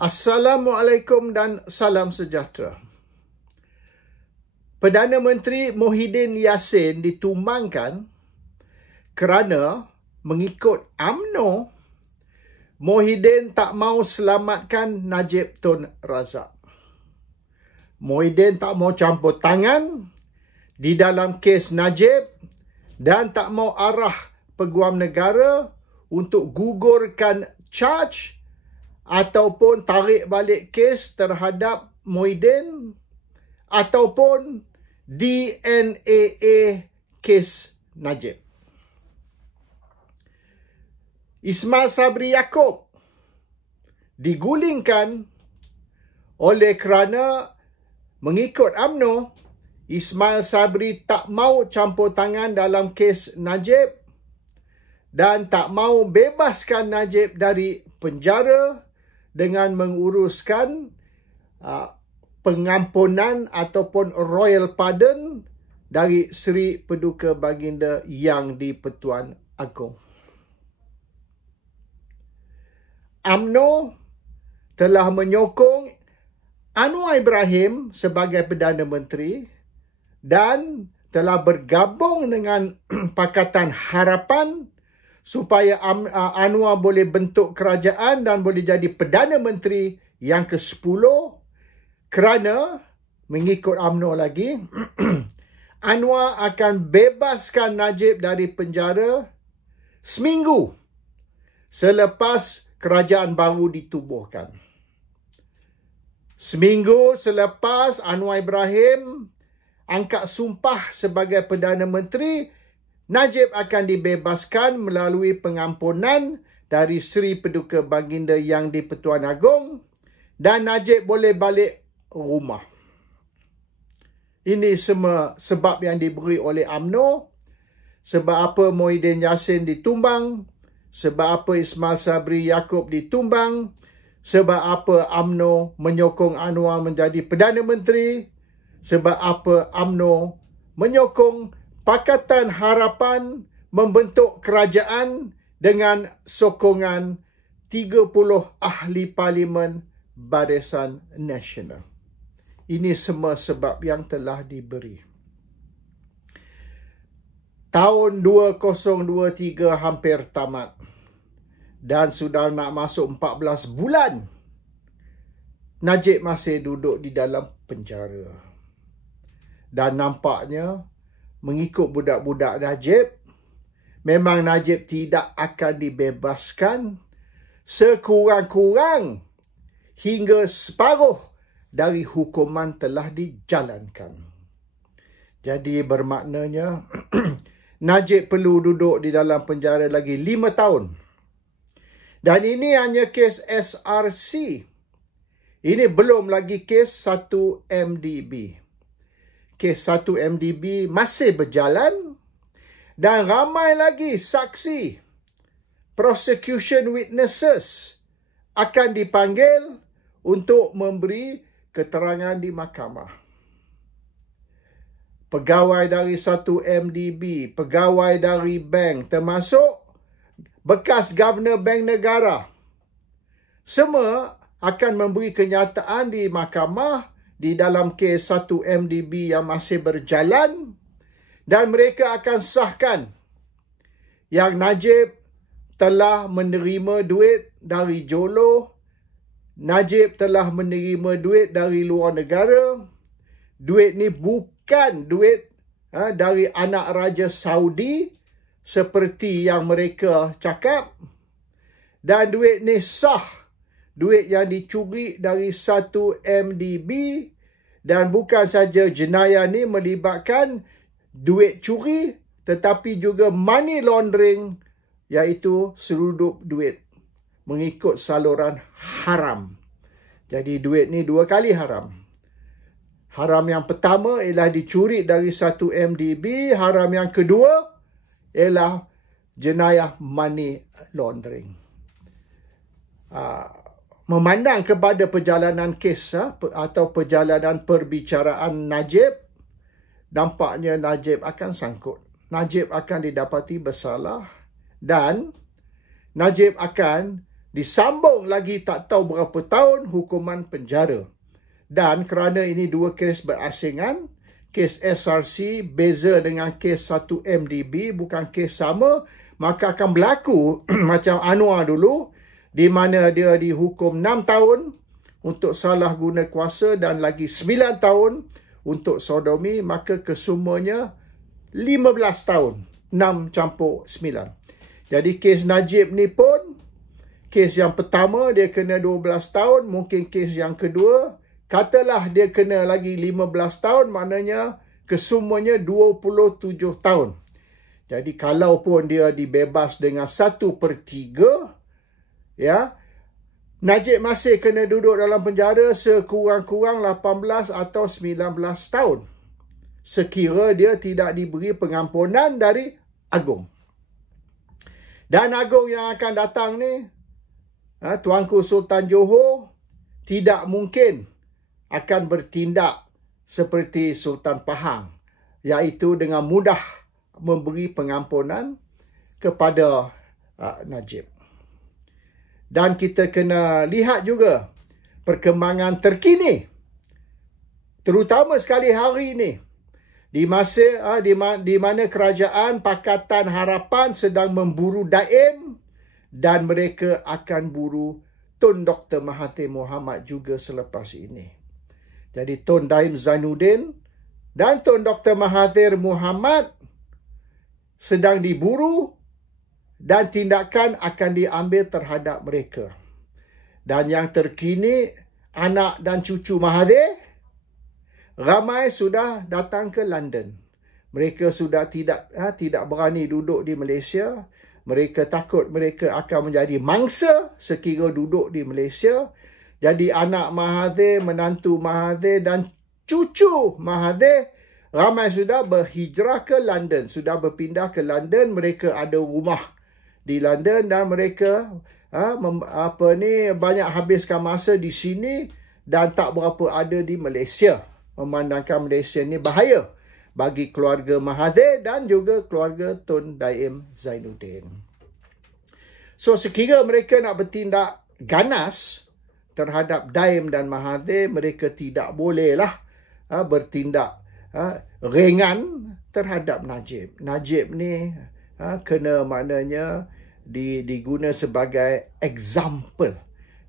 Assalamualaikum dan salam sejahtera. Perdana Menteri Muhyiddin Yassin ditumbangkan kerana mengikut UMNO, Muhyiddin tak mau selamatkan Najib Tun Razak. Muhyiddin tak mau campur tangan di dalam kes Najib dan tak mau arah Peguam Negara untuk gugurkan charge ataupun tarik balik kes terhadap Muhyiddin ataupun DNAA kes Najib. Ismail Sabri Yaakob digulingkan oleh kerana mengikut UMNO, Ismail Sabri tak mau campur tangan dalam kes Najib dan tak mau bebaskan Najib dari penjara dengan menguruskan pengampunan ataupun royal pardon dari Seri Paduka Baginda Yang di-Pertuan Agong. UMNO telah menyokong Anwar Ibrahim sebagai Perdana Menteri dan telah bergabung dengan Pakatan Harapan supaya Anwar boleh bentuk kerajaan dan boleh jadi Perdana Menteri yang ke-10 kerana mengikut UMNO lagi Anwar akan bebaskan Najib dari penjara seminggu selepas kerajaan baru ditubuhkan. Seminggu selepas Anwar Ibrahim angkat sumpah sebagai Perdana Menteri, Najib akan dibebaskan melalui pengampunan dari Seri Paduka Baginda Yang di-Pertuan Agong dan Najib boleh balik rumah. Ini semua sebab yang diberi oleh UMNO, sebab apa Muhyiddin Yassin ditumbang, sebab apa Ismail Sabri Yaakob ditumbang, sebab apa UMNO menyokong Anwar menjadi Perdana Menteri, sebab apa UMNO menyokong Pakatan Harapan membentuk kerajaan dengan sokongan 30 ahli parlimen Barisan Nasional. Ini semua sebab yang telah diberi. Tahun 2023 hampir tamat dan sudah nak masuk 14 bulan. Najib masih duduk di dalam penjara. Dan nampaknya mengikut budak-budak Najib, memang Najib tidak akan dibebaskan sekurang-kurang hingga separuh dari hukuman telah dijalankan. Jadi bermaknanya Najib perlu duduk di dalam penjara lagi 5 tahun. Dan ini hanya kes SRC. Ini belum lagi kes 1MDB. Kes 1MDB masih berjalan dan ramai lagi saksi, prosecution witnesses akan dipanggil untuk memberi keterangan di mahkamah. Pegawai dari 1MDB, pegawai dari bank termasuk bekas Governor Bank Negara, semua akan memberi kenyataan di mahkamah di dalam kes 1MDB yang masih berjalan dan mereka akan sahkan yang Najib telah menerima duit dari Jolo, Najib telah menerima duit dari luar negara. Duit ni bukan duit dari anak Raja Saudi seperti yang mereka cakap. Dan duit ni sah. Duit yang dicuri dari 1MDB dan bukan saja jenayah ni melibatkan duit curi tetapi juga money laundering, iaitu seludup duit mengikut saluran haram. Jadi duit ni 2 kali haram. Haram yang pertama ialah dicuri dari 1MDB, haram yang kedua ialah jenayah money laundering. Memandang kepada perjalanan kes atau perjalanan perbicaraan Najib, nampaknya Najib akan sangkut. Najib akan didapati bersalah dan Najib akan disambung lagi tak tahu berapa tahun hukuman penjara. Dan kerana ini dua kes berasingan, kes SRC beza dengan kes 1MDB, bukan kes sama, maka akan berlaku macam Anwar dulu, di mana dia dihukum 6 tahun untuk salah guna kuasa dan lagi 9 tahun untuk sodomi, maka kesemuanya 15 tahun. 6 campur 9. Jadi kes Najib ni pun, kes yang pertama dia kena 12 tahun, mungkin kes yang kedua, katalah dia kena lagi 15 tahun, maknanya kesemuanya 27 tahun. Jadi kalau pun dia dibebas dengan 1/3, ya, Najib masih kena duduk dalam penjara sekurang-kurang 18 atau 19 tahun. Sekira dia tidak diberi pengampunan dari Agung. Dan Agung yang akan datang ni, Tuanku Sultan Johor tidak mungkin akan bertindak seperti Sultan Pahang, iaitu dengan mudah memberi pengampunan kepada Najib. Dan kita kena lihat juga perkembangan terkini, terutama sekali hari ini, di masa di mana kerajaan Pakatan Harapan sedang memburu Daim dan mereka akan buru Tun Dr. Mahathir Mohamad juga selepas ini. Jadi Tun Daim Zainuddin dan Tun Dr. Mahathir Mohamad sedang diburu dan tindakan akan diambil terhadap mereka. Dan yang terkini, anak dan cucu Mahathir ramai sudah datang ke London. Mereka sudah tidak berani duduk di Malaysia. Mereka takut mereka akan menjadi mangsa sekira duduk di Malaysia. Jadi anak Mahathir, menantu Mahathir dan cucu Mahathir ramai sudah berhijrah ke London. Sudah berpindah ke London. Mereka ada rumah di London dan mereka banyak habiskan masa di sini dan tak berapa ada di Malaysia. Memandangkan Malaysia ni bahaya bagi keluarga Mahathir dan juga keluarga Tun Daim Zainuddin. So sekira mereka nak bertindak ganas terhadap Daim dan Mahathir, mereka tidak bolehlah bertindak ringan terhadap Najib. Najib ni kena maknanya diguna sebagai example,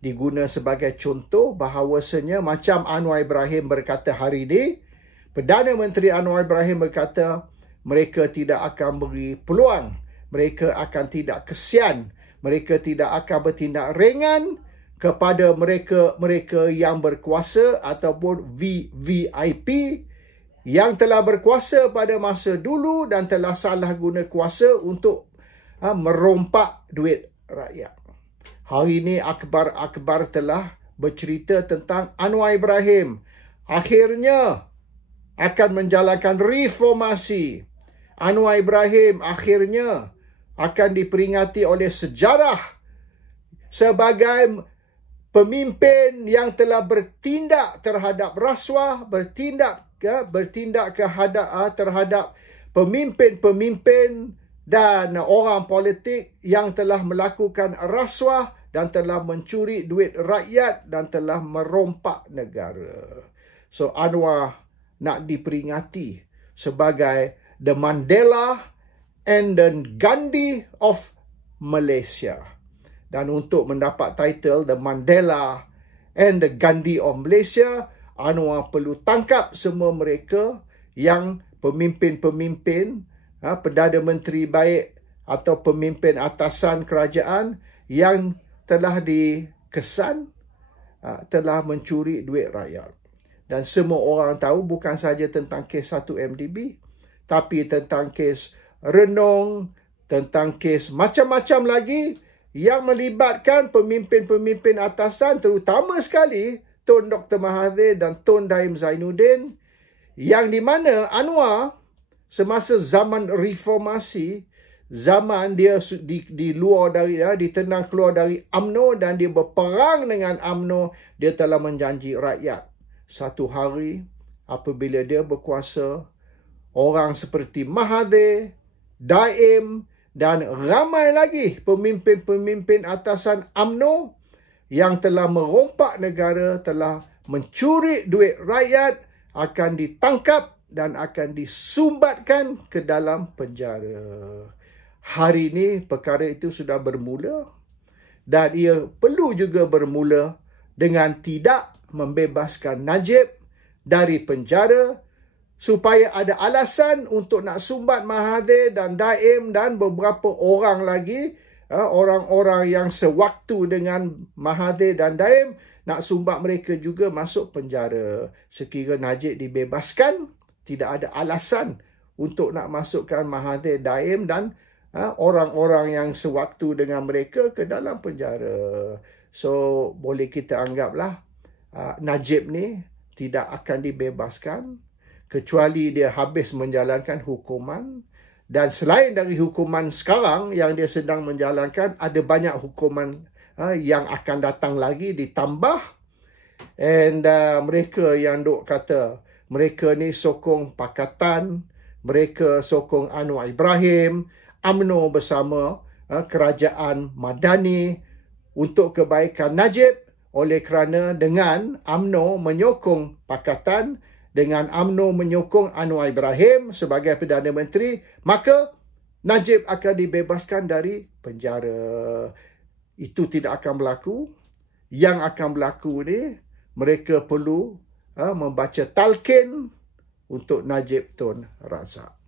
diguna sebagai contoh bahawasanya macam Anwar Ibrahim berkata hari ini, Perdana Menteri Anwar Ibrahim berkata mereka tidak akan beri peluang, mereka akan tidak kesian, mereka tidak akan bertindak ringan kepada mereka yang berkuasa ataupun VIP yang telah berkuasa pada masa dulu dan telah salah guna kuasa untuk merompak duit rakyat. Hari ini Akbar telah bercerita tentang Anwar Ibrahim akhirnya akan menjalankan reformasi. Anwar Ibrahim akhirnya akan diperingati oleh sejarah sebagai pemimpin yang telah bertindak terhadap rasuah, bertindak terhadap pemimpin-pemimpin dan orang politik yang telah melakukan rasuah dan telah mencuri duit rakyat dan telah merompak negara. So Anwar nak diperingati sebagai the Mandela and the Gandhi of Malaysia. Dan untuk mendapat title the Mandela and the Gandhi of Malaysia, Anwar perlu tangkap semua mereka yang pemimpin-pemimpin, Perdana Menteri baik atau pemimpin atasan kerajaan yang telah dikesan telah mencuri duit rakyat. Dan semua orang tahu bukan saja tentang kes 1MDB, tapi tentang kes Renong, tentang kes macam-macam lagi yang melibatkan pemimpin-pemimpin atasan, terutama sekali Tun Dr. Mahathir dan Tun Daim Zainuddin, yang di mana Anwar semasa zaman reformasi, zaman dia di luar dari, ditenang keluar dari UMNO dan dia berperang dengan UMNO, dia telah menjanji rakyat satu hari apabila dia berkuasa, orang seperti Mahathir, Daim dan ramai lagi pemimpin-pemimpin atasan UMNO yang telah merompak negara, telah mencuri duit rakyat, akan ditangkap dan akan disumbatkan ke dalam penjara. Hari ini perkara itu sudah bermula dan ia perlu juga bermula dengan tidak membebaskan Najib dari penjara supaya ada alasan untuk nak sumbat Mahathir dan Daim dan beberapa orang lagi, orang-orang yang sewaktu dengan Mahathir dan Daim, nak sumbat mereka juga masuk penjara. Sekira Najib dibebaskan, tidak ada alasan untuk nak masukkan Mahathir, Daim dan orang-orang yang sewaktu dengan mereka ke dalam penjara. So, boleh kita anggaplah Najib ni tidak akan dibebaskan kecuali dia habis menjalankan hukuman. Dan selain dari hukuman sekarang yang dia sedang menjalankan, ada banyak hukuman yang akan datang lagi ditambah. And mereka yang duk kata mereka ni sokong Pakatan, mereka sokong Anwar Ibrahim, UMNO bersama kerajaan Madani untuk kebaikan Najib, oleh kerana dengan UMNO menyokong Pakatan, dengan UMNO menyokong Anwar Ibrahim sebagai Perdana Menteri, maka Najib akan dibebaskan dari penjara. Itu tidak akan berlaku. Yang akan berlaku ni, mereka perlu membaca talqin untuk Najib Tun Razak.